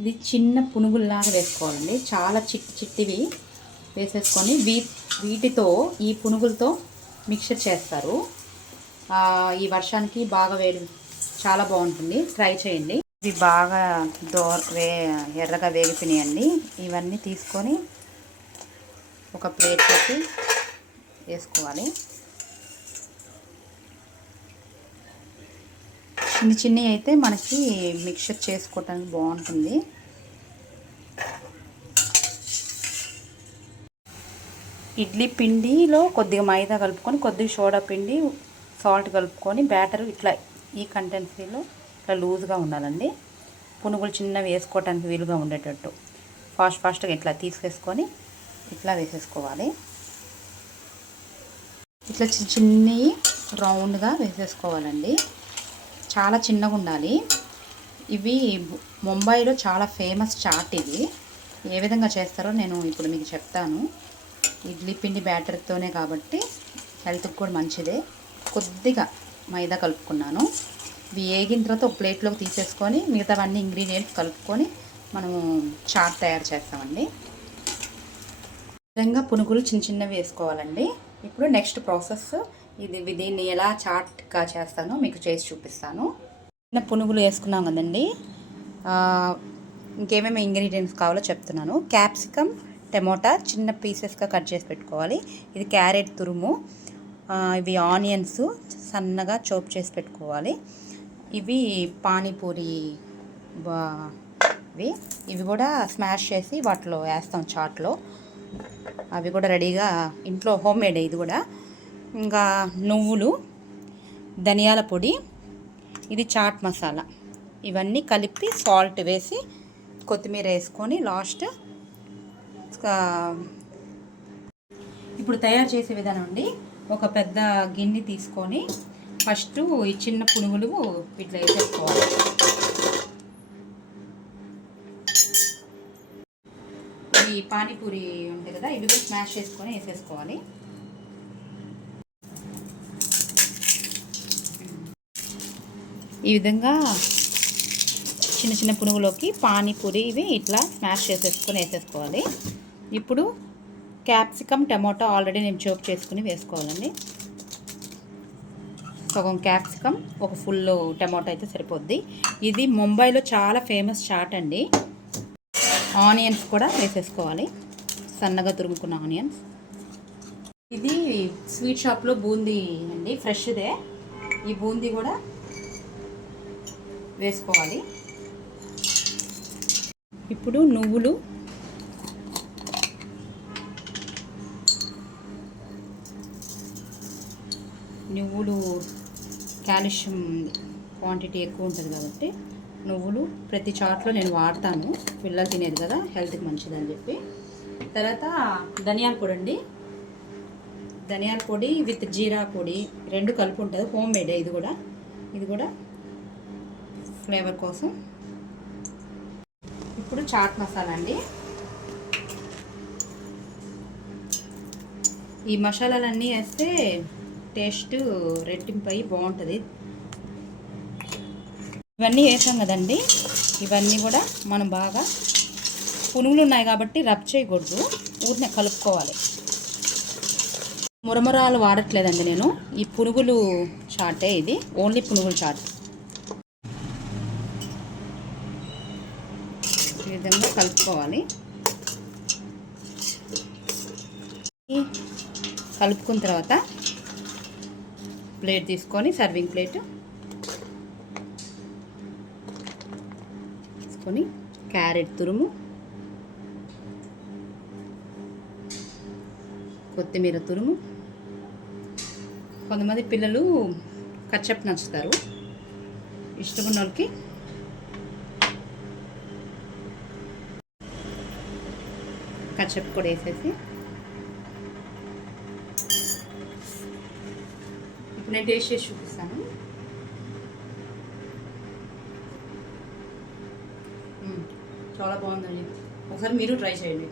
ఇది చిన్న పునుగుల్లాగా వేసుకోవాలండి. చాలా చిట్టివి వేసేసుకొని వీటితో ఈ పునుగులతో మిక్చర్ చేస్తారు. ఈ వర్షానికి బాగా చాలా బాగుంటుంది. ట్రై చేయండి. ఇవి బాగా ఎర్రగా వేగిపోయినాయండి. ఇవన్నీ తీసుకొని ఒక ప్లేట్లోకి వేసుకోవాలి. చిన్ని అయితే మనకి మిక్చర్ చేసుకోవటానికి బాగుంటుంది. ఇడ్లీ పిండిలో కొద్దిగా మైదా కలుపుకొని, కొద్దిగా సోడా పిండి, సాల్ట్ కలుపుకొని బ్యాటర్ ఇట్లా ఈ కంటెన్సీలో ఇట్లా లూజ్గా ఉండాలండి. పునుగులు చిన్నవి వేసుకోవటానికి వీలుగా ఉండేటట్టు ఫాస్ట్గా ఇట్లా తీసేసుకొని ఇట్లా వేసేసుకోవాలి. ఇట్లా చిన్నవి రౌండ్గా వేసేసుకోవాలండి. చాలా చిన్నగా ఉండాలి. ఇవి ముంబైలో చాలా ఫేమస్ చాట్. ఇది ఏ విధంగా చేస్తారో నేను ఇప్పుడు మీకు చెప్తాను. ఇడ్లీ పిండి బ్యాటర్తోనే కాబట్టి హెల్త్కి కూడా మంచిదే. కొద్దిగా మైదా కలుపుకున్నాను. ఇవి వేగిన తర్వాత ఒక ప్లేట్లోకి తీసేసుకొని మిగతావన్నీ ఇంగ్రీడియంట్స్ కలుపుకొని మనము చాట్ తయారు చేస్తామండి. విధంగా పునుగులు చిన్నవి వేసుకోవాలండి. ఇప్పుడు నెక్స్ట్ ప్రాసెస్ దీన్ని ఎలా చాట్గా చేస్తానో మీకు చేసి చూపిస్తాను. చిన్న పునుగులు వేసుకున్నాం కదండి. ఇంకేమేమి ఇంగ్రీడియంట్స్ కావాలో చెప్తున్నాను. క్యాప్సికమ్, టమోటా చిన్న పీసెస్గా కట్ చేసి పెట్టుకోవాలి. ఇది క్యారెట్ తురుము. ఇవి ఆనియన్స్ సన్నగా చోప్ చేసి పెట్టుకోవాలి. ఇవి పానీపూరి ఇవి కూడా స్మాష్ చేసి వాటిలో వేస్తాం చాట్లో. అవి కూడా రెడీగా ఇంట్లో హోమ్ మేడ్. ఇది కూడా ఇంకా నువ్వులు, ధనియాల పొడి, ఇది చాట్ మసాలా. ఇవన్నీ కలిపి సాల్ట్ వేసి కొత్తిమీర వేసుకొని లాస్ట్. ఇప్పుడు తయారు చేసే విధానం అండి. ఒక పెద్ద గిన్నె తీసుకొని ఫస్ట్ ఈ చిన్న పునుగులు ఇట్లా వేసేసుకోవాలి. ఈ పానీపూరి ఉంటాయి కదా, ఇవి కూడా స్మాష్ చేసుకొని వేసేసుకోవాలి. ఈ విధంగా చిన్న పునుగులోకి పానీపూరి ఇవి ఇట్లా స్మాష్ చేసేసుకొని వేసేసుకోవాలి. ఇప్పుడు క్యాప్సికమ్, టమోటా ఆల్రెడీ నేను చోప్ చేసుకుని వేసుకోవాలండి. సగం క్యాప్సికమ్, ఒక ఫుల్ టమోటా అయితే సరిపోద్ది. ఇది ముంబైలో చాలా ఫేమస్ చాట్ అండి. ఆనియన్స్ కూడా వేసేసుకోవాలి, సన్నగా తురుముకున్న ఆనియన్స్. ఇది స్వీట్ షాప్లో బూందీ అండి, ఫ్రెష్దే. ఈ బూందీ కూడా వేసుకోవాలి. ఇప్పుడు నువ్వులు, కాల్షియం క్వాంటిటీ ఎక్కువ ఉంటుంది కాబట్టి నువ్వులు ప్రతి చాట్లో నేను వాడతాను. పిల్లలు తినేది కదా, హెల్త్కి మంచిదని చెప్పి. తర్వాత ధనియాల పొడి అండి. ధనియాల పొడి విత్ జీరా పొడి రెండు కలిపి ఉంటుంది. హోమ్ మేడ్ ఇది కూడా ఫ్లేవర్ కోసం. ఇప్పుడు చాట్ మసాలా అండి. ఈ మసాలాలన్నీ వేస్తే టేస్ట్ రెట్టింపు అయ్యి బాగుంటుంది. ఇవన్నీ వేసాం కదండి. ఇవన్నీ కూడా మనం బాగా, పునుగులు ఉన్నాయి కాబట్టి రబ్ చేయకూడదు, ఊరినే కలుపుకోవాలి. మురమురాలు వాడట్లేదండి నేను. ఈ పునుగులు చాటే, ఇది ఓన్లీ పునుగులు చాట్. ఈ విధంగా కలుపుకోవాలి. కలుపుకున్న తర్వాత ప్లేట్ తీసుకొని, సర్వింగ్ ప్లేట్ తీసుకొని, క్యారెట్ తురుము, కొత్తిమీర తురుము. కొంతమంది పిల్లలు కచ్చప్ నచ్చుతారు, ఇష్టమున్న వాళ్ళకి కచ్చప్ కూడా వేసేసి. ఇప్పుడు నేను టేస్ట్ చేసి చూపిస్తాను. చాలా బాగుందండి, ఒకసారి మీరు ట్రై చేయండి.